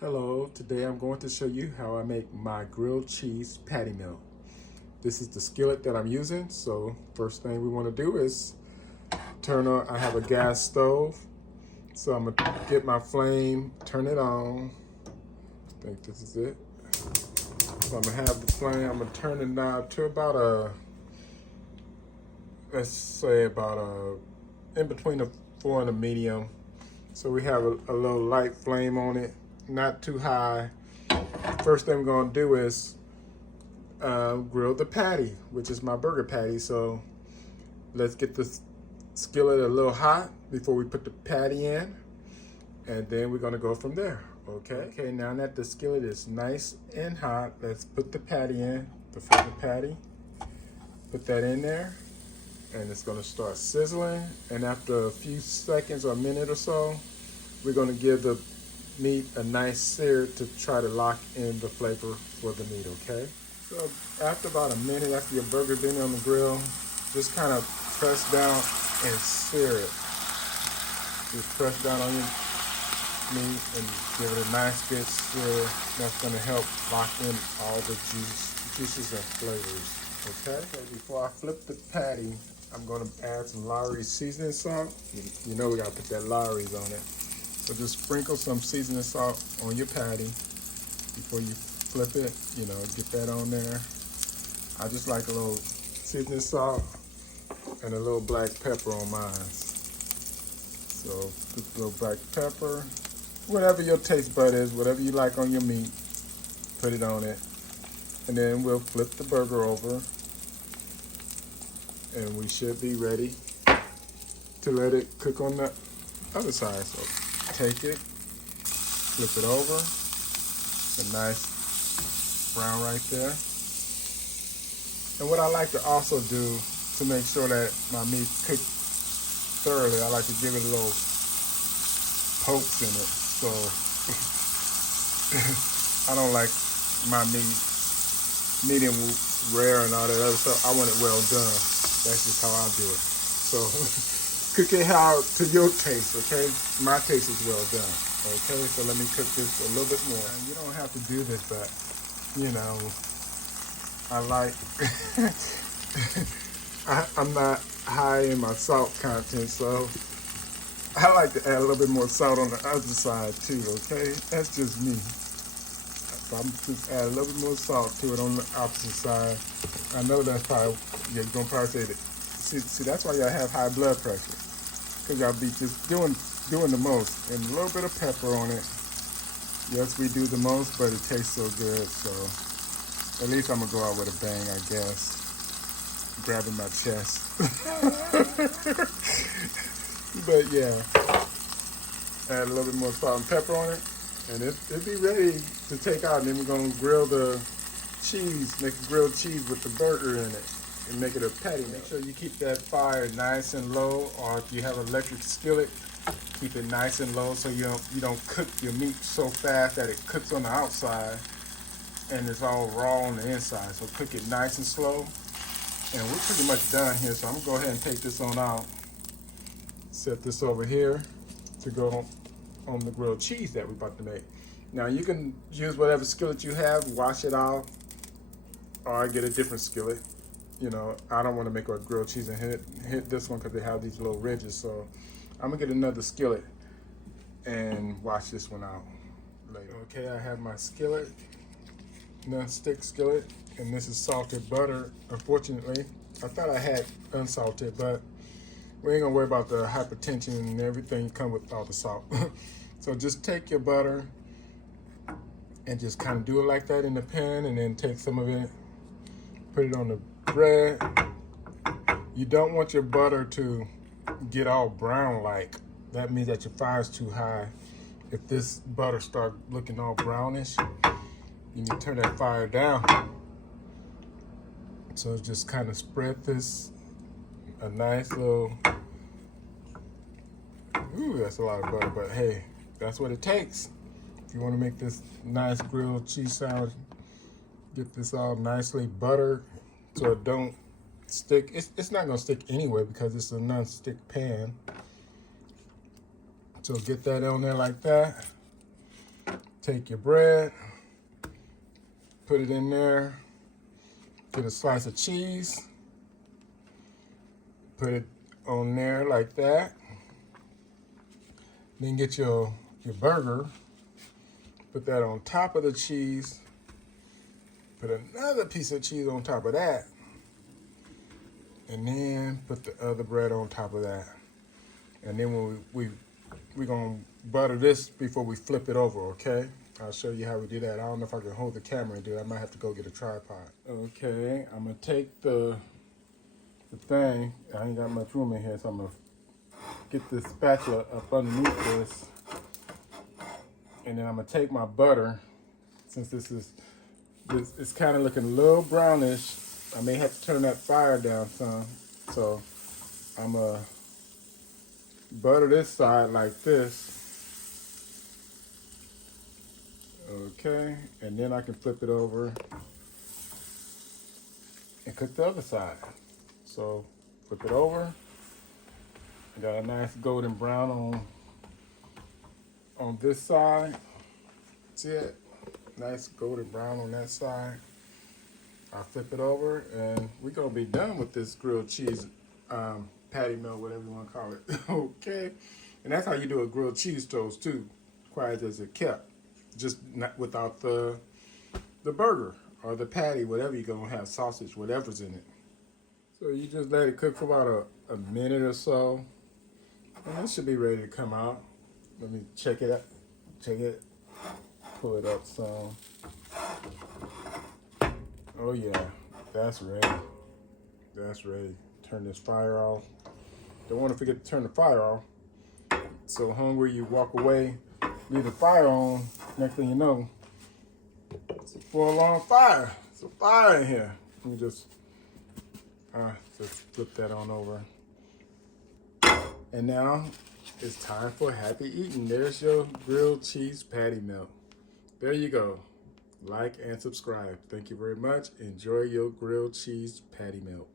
Hello, today I'm going to show you how I make my grilled cheese patty melt. This is the skillet that I'm using, so first thing we want to do is turn on, I have a gas stove, so I'm going to get my flame, turn it on. I think this is it. So I'm going to have the flame, I'm going to turn the knob to about let's say in between a 4 and a medium. So we have a little light flame on it, not too high. First thing we're gonna do is grill the patty, which is my burger patty. So let's get the skillet a little hot before we put the patty in, and then we're gonna go from there. Okay, now that the skillet is nice and hot, let's put the patty in, the frozen patty. Put that in there, and it's gonna start sizzling. And after a few seconds or a minute or so, we're gonna give the meat a nice sear to try to lock in the flavor for the meat, okay? So after about a minute after your burger's been on the grill, just kind of press down and sear it. Just press down on your meat and give it a nice good sear. That's gonna help lock in all the juices and flavors, okay? So before I flip the patty, I'm gonna add some Lawry's seasoning salt. You know we gotta put that Lawry's on it. So just sprinkle some seasoning salt on your patty before you flip it. You know, get that on there. I just like a little seasoning salt and a little black pepper on mine. So put a little black pepper, whatever your taste bud is, whatever you like on your meat, put it on it. And then we'll flip the burger over, and we should be ready to let it cook on the other side. So take it, flip it over. It's a nice brown right there. And what I like to also do to make sure that my meat cooks thoroughly, I like to give it a little pokes in it. So I don't like my meat medium rare and all that other stuff. I want it well done. That's just how I do it. So cook it how to your taste, okay? My taste is well done, okay? So let me cook this a little bit more. And you don't have to do this, but you know, I like, I'm not high in my salt content, so I like to add a little bit more salt on the other side too, okay? That's just me. So I'm just add a little bit more salt to it on the opposite side. I know that's probably, you're gonna probably say that, see that's why y'all have high blood pressure. Cause y'all be just doing the most, and a little bit of pepper on it. Yes, we do the most, but it tastes so good. So at least I'm gonna go out with a bang, I guess. Grabbing my chest. But yeah, add a little bit more salt and pepper on it, and it'll be ready to take out. And then we're gonna grill the cheese, make a grilled cheese with the burger in it, and make it a patty. Make sure you keep that fire nice and low, or if you have an electric skillet, keep it nice and low so you don't cook your meat so fast that it cooks on the outside and it's all raw on the inside. So cook it nice and slow. And we're pretty much done here, so I'm gonna go ahead and take this on out. Set this over here to go on the grilled cheese that we're about to make. Now you can use whatever skillet you have, wash it out, or get a different skillet. You know, I don't want to make a grilled cheese and hit this one because they have these little ridges. So I'm gonna get another skillet and wash this one out later. Okay, I have my skillet, non-stick skillet, and this is salted butter. Unfortunately, I thought I had unsalted, but we ain't gonna worry about the hypertension and everything come with all the salt. So just take your butter and just kind of do it like that in the pan, and then take some of it, put it on the bread. You don't want your butter to get all brown like. That means that your fire's too high. If this butter starts looking all brownish, you need to turn that fire down. So just kind of spread this a nice little, ooh, that's a lot of butter, but hey, that's what it takes. If you want to make this nice grilled cheese sandwich, get this all nicely buttered so it don't stick. It's not gonna stick anyway because it's a non-stick pan. So get that on there like that. take your bread, put it in there, get a slice of cheese, put it on there like that. Then get your burger, put that on top of the cheese, put another piece of cheese on top of that, and then put the other bread on top of that. And then when we're gonna butter this before we flip it over, okay? I'll show you how we do that. I don't know if I can hold the camera and do it. I might have to go get a tripod. Okay, I'm gonna take the thing. I ain't got much room in here, so I'm gonna get this spatula up underneath this. And then I'm gonna take my butter, since this it's kind of looking a little brownish. I may have to turn that fire down some. So I'm gonna butter this side like this. Okay, and then I can flip it over and cook the other side. So flip it over. I got a nice golden brown on this side. See it? Nice golden brown on that side. I'll flip it over and we're gonna be done with this grilled cheese patty melt, whatever you want to call it. Okay, and that's how you do a grilled cheese toast too, quiet as it kept, just not without the burger or the patty, whatever you're gonna have, sausage, whatever's in it. So you just let it cook for about a minute or so, and it should be ready to come out. Let me check it out. Check it. Pull it up some. Oh yeah, that's ready. That's ready. Turn this fire off. Don't want to forget to turn the fire off. So hungry you walk away, leave the fire on. Next thing you know, it's a full-on fire. It's a fire in here. Let me just flip that on over. And now it's time for happy eating. There's your grilled cheese patty melt. There you go. Like and subscribe. Thank you very much. Enjoy your grilled cheese patty melt.